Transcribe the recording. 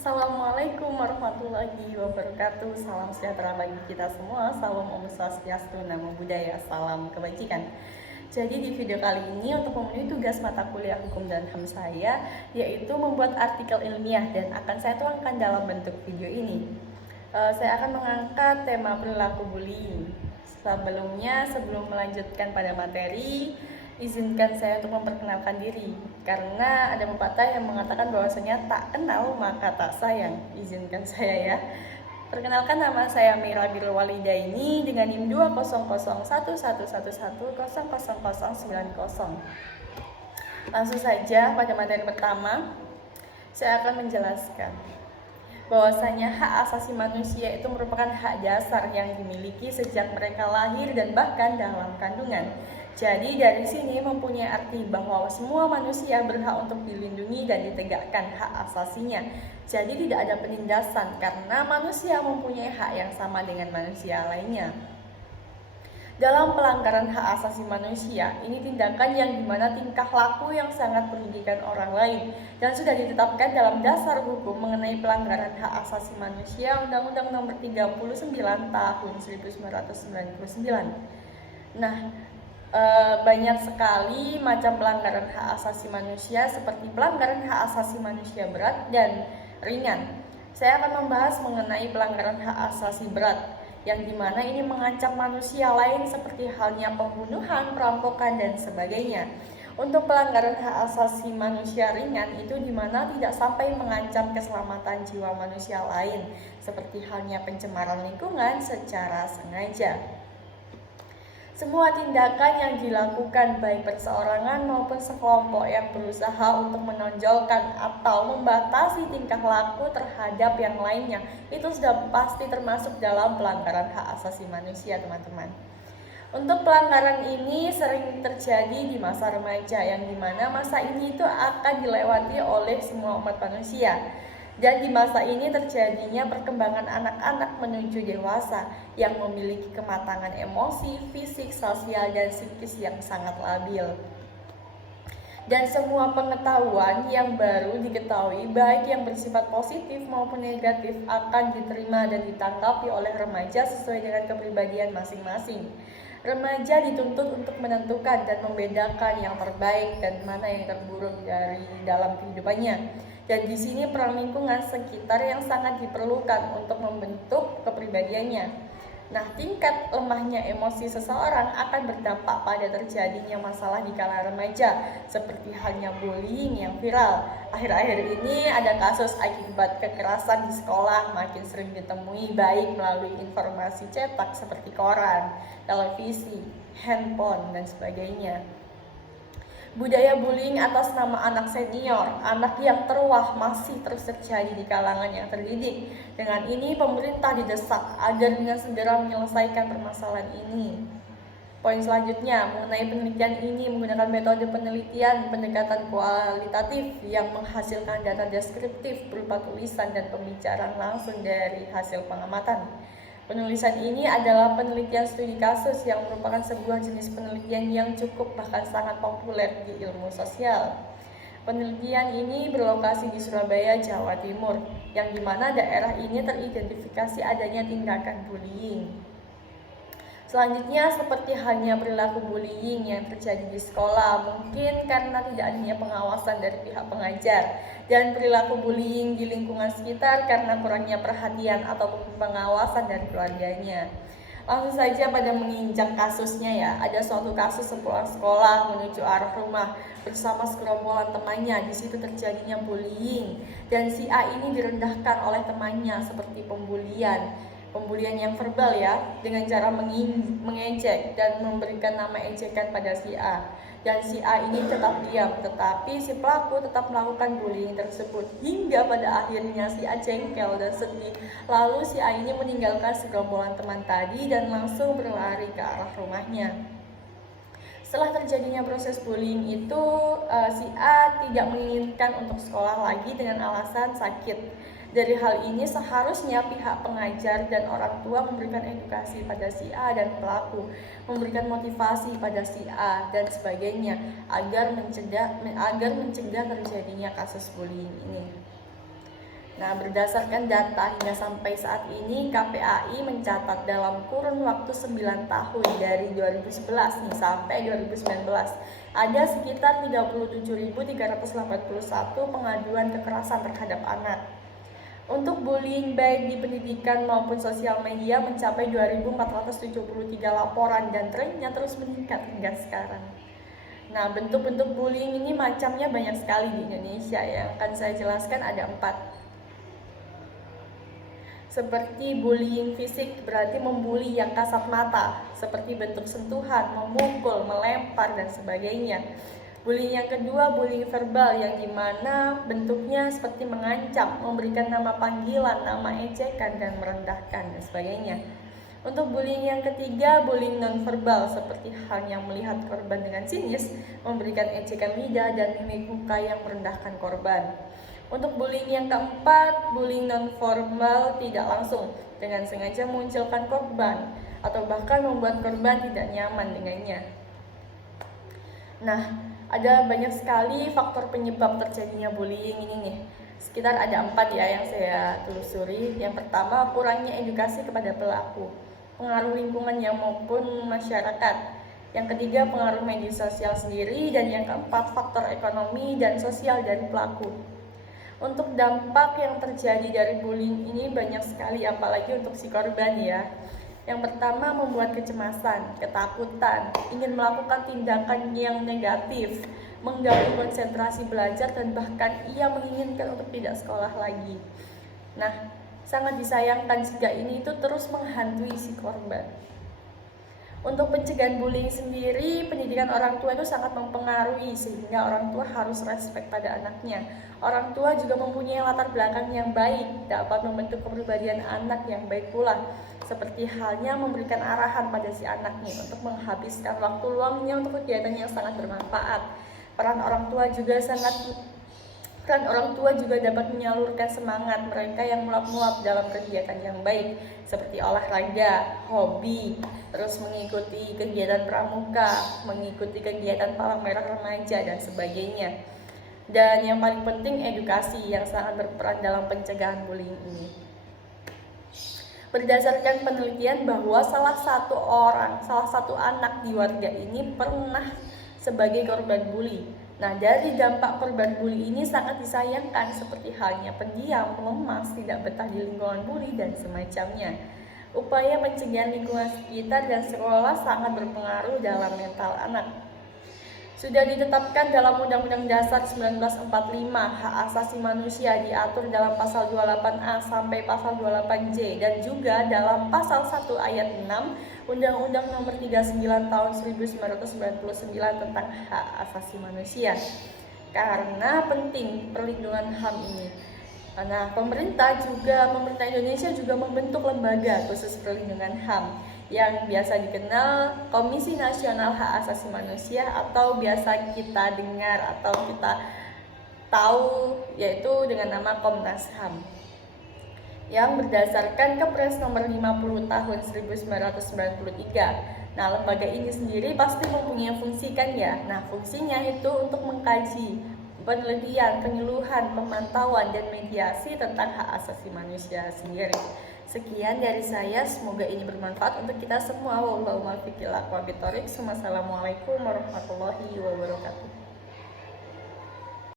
Assalamualaikum warahmatullahi wabarakatuh. Salam sejahtera bagi kita semua. Salam Om Swastiastu, Namo Buddhaya, salam kebajikan. Jadi di video kali ini untuk memenuhi tugas mata kuliah hukum dan HAM saya, yaitu membuat artikel ilmiah, dan akan saya tuangkan dalam bentuk video ini. Saya akan mengangkat tema perilaku bullying. Sebelum melanjutkan pada materi, izinkan saya untuk memperkenalkan diri, karena ada pepatah yang mengatakan bahwasanya tak kenal maka tak sayang. Izinkan saya ya. Perkenalkan, nama saya Mira Birrul Walidaini dengan NIM 2001111000090. Langsung saja pada materi pertama, saya akan menjelaskan bahwasanya hak asasi manusia itu merupakan hak dasar yang dimiliki sejak mereka lahir dan bahkan dalam kandungan. Jadi dari sini mempunyai arti bahwa semua manusia berhak untuk dilindungi dan ditegakkan hak asasinya. Jadi tidak ada penindasan karena manusia mempunyai hak yang sama dengan manusia lainnya. Dalam pelanggaran hak asasi manusia, ini tindakan yang dimana tingkah laku yang sangat merugikan orang lain dan sudah ditetapkan dalam dasar hukum mengenai pelanggaran hak asasi manusia Undang-Undang Nomor 39 Tahun 1999. Banyak sekali macam pelanggaran hak asasi manusia, seperti pelanggaran hak asasi manusia berat dan ringan. Saya akan membahas mengenai pelanggaran hak asasi berat, yang dimana ini mengancam manusia lain seperti halnya pembunuhan, perampokan, dan sebagainya. Untuk pelanggaran hak asasi manusia ringan itu dimana tidak sampai mengancam keselamatan jiwa manusia lain, seperti halnya pencemaran lingkungan secara sengaja. Semua tindakan yang dilakukan baik perseorangan maupun sekelompok yang berusaha untuk menonjolkan atau membatasi tingkah laku terhadap yang lainnya itu sudah pasti termasuk dalam pelanggaran hak asasi manusia, teman-teman. Untuk pelanggaran ini sering terjadi di masa remaja, yang dimana masa ini itu akan dilewati oleh semua umat manusia. Dan di masa ini terjadinya perkembangan anak-anak menuju dewasa yang memiliki kematangan emosi, fisik, sosial, dan psikis yang sangat labil. Dan semua pengetahuan yang baru diketahui, baik yang bersifat positif maupun negatif, akan diterima dan ditanggapi oleh remaja sesuai dengan kepribadian masing-masing. Remaja dituntut untuk menentukan dan membedakan yang terbaik dan mana yang terburuk dari dalam kehidupannya. Dan di sini peran lingkungan sekitar yang sangat diperlukan untuk membentuk kepribadiannya. Nah, tingkat lemahnya emosi seseorang akan berdampak pada terjadinya masalah di kalangan remaja, seperti halnya bullying yang viral. Akhir-akhir ini ada kasus akibat kekerasan di sekolah makin sering ditemui, baik melalui informasi cetak seperti koran, televisi, handphone, dan sebagainya. Budaya bullying atas nama anak senior, anak yang terwah, masih terus terjadi di kalangan yang terdidik. Dengan ini pemerintah didesak agar dengan segera menyelesaikan permasalahan ini. Poin selanjutnya mengenai penelitian ini menggunakan metode penelitian pendekatan kualitatif yang menghasilkan data deskriptif berupa tulisan dan pembicaraan langsung dari hasil pengamatan. Penulisan ini adalah penelitian studi kasus yang merupakan sebuah jenis penelitian yang cukup bahkan sangat populer di ilmu sosial. Penelitian ini berlokasi di Surabaya, Jawa Timur, yang dimana daerah ini teridentifikasi adanya tindakan bullying. Selanjutnya, seperti halnya perilaku bullying yang terjadi di sekolah, mungkin karena tidak adanya pengawasan dari pihak pengajar, dan perilaku bullying di lingkungan sekitar karena kurangnya perhatian atau pengawasan dari keluarganya. Langsung saja pada menginjak kasusnya ya, ada suatu kasus sepulang sekolah menuju arah rumah bersama segerombolan temannya. Di situ terjadinya bullying, dan si A ini direndahkan oleh temannya seperti pembulian yang verbal ya, dengan cara mengejek dan memberikan nama ejekan pada si A. Dan si A ini tetap diam, tetapi si pelaku tetap melakukan bullying tersebut hingga pada akhirnya si A jengkel dan sedih. Lalu si A ini meninggalkan segerombolan teman tadi dan langsung berlari ke arah rumahnya. Setelah terjadinya proses bullying itu, si A tidak menginginkan untuk sekolah lagi dengan alasan sakit. Dari hal ini seharusnya pihak pengajar dan orang tua memberikan edukasi pada si A dan pelaku, memberikan motivasi pada si A dan sebagainya agar mencegah terjadinya kasus bullying ini. Nah, berdasarkan data hingga sampai saat ini, KPAI mencatat dalam kurun waktu 9 tahun dari 2011 nih sampai 2019, ada sekitar 37.381 pengaduan kekerasan terhadap anak. Untuk bullying baik di pendidikan maupun sosial media mencapai 2.473 laporan dan trennya terus meningkat hingga sekarang. Nah, bentuk-bentuk bullying ini macamnya banyak sekali di Indonesia. Yang akan saya jelaskan ada 4. Seperti bullying fisik, berarti membuli yang kasat mata, seperti bentuk sentuhan, memukul, melempar, dan sebagainya. Bullying yang kedua, bullying verbal, yang dimana bentuknya seperti mengancam, memberikan nama panggilan, nama ejekan, dan merendahkan, dan sebagainya. Untuk bullying yang ketiga, bullying non-verbal, seperti halnya melihat korban dengan sinis, memberikan ejekan lidah, dan mimik muka yang merendahkan korban. Untuk bullying yang keempat, bullying non-formal tidak langsung, dengan sengaja memunculkan korban, atau bahkan membuat korban tidak nyaman dengannya. Nah, ada banyak sekali faktor penyebab terjadinya bullying ini nih. Sekitar ada 4 ya yang saya telusuri. Yang pertama, kurangnya edukasi kepada pelaku, pengaruh lingkungan yang maupun masyarakat. Yang ketiga, pengaruh media sosial sendiri. Dan yang keempat, faktor ekonomi dan sosial dari pelaku. Untuk dampak yang terjadi dari bullying ini banyak sekali, apalagi untuk si korban ya. Yang pertama, membuat kecemasan, ketakutan, ingin melakukan tindakan yang negatif, mengganggu konsentrasi belajar, dan bahkan ia menginginkan untuk tidak sekolah lagi. Nah, sangat disayangkan jika ini itu terus menghantui si korban. Untuk pencegahan bullying sendiri, pendidikan orang tua itu sangat mempengaruhi, sehingga orang tua harus respect pada anaknya. Orang tua juga mempunyai latar belakang yang baik, dapat membentuk kepribadian anak yang baik pula. Seperti halnya memberikan arahan pada si anak nih untuk menghabiskan waktu luangnya untuk kegiatan yang sangat bermanfaat. Peran orang tua juga dapat menyalurkan semangat mereka yang meluap-meluap dalam kegiatan yang baik, seperti olahraga, hobi, terus mengikuti kegiatan pramuka, mengikuti kegiatan palang merah remaja, dan sebagainya. Dan yang paling penting, edukasi yang sangat berperan dalam pencegahan bullying ini. Berdasarkan penelitian bahwa salah satu anak di warga ini pernah sebagai korban bully. Nah, dari dampak korban bully ini sangat disayangkan, seperti halnya pendiam, lemas, tidak betah di lingkungan bully, dan semacamnya. Upaya pencegahan lingkungan sekitar dan sekolah sangat berpengaruh dalam mental anak. Sudah ditetapkan dalam Undang-Undang Dasar 1945, hak asasi manusia diatur dalam pasal 28A sampai pasal 28J, dan juga dalam pasal 1 ayat 6 Undang-Undang Nomor 39 Tahun 1999 tentang hak asasi manusia. Karena penting perlindungan HAM ini. Nah, pemerintah Indonesia juga membentuk lembaga khusus perlindungan HAM yang biasa dikenal Komisi Nasional Hak Asasi Manusia, atau biasa kita dengar atau kita tahu yaitu dengan nama Komnas HAM, yang berdasarkan Kepres nomor 50 tahun 1993. Nah, lembaga ini sendiri pasti mempunyai fungsi kan ya. Nah, fungsinya itu untuk mengkaji, penelitian, penyuluhan, pemantauan, dan mediasi tentang hak asasi manusia sendiri. Sekian dari saya, semoga ini bermanfaat untuk kita semua. Wassalamualaikum warahmatullahi wabarakatuh.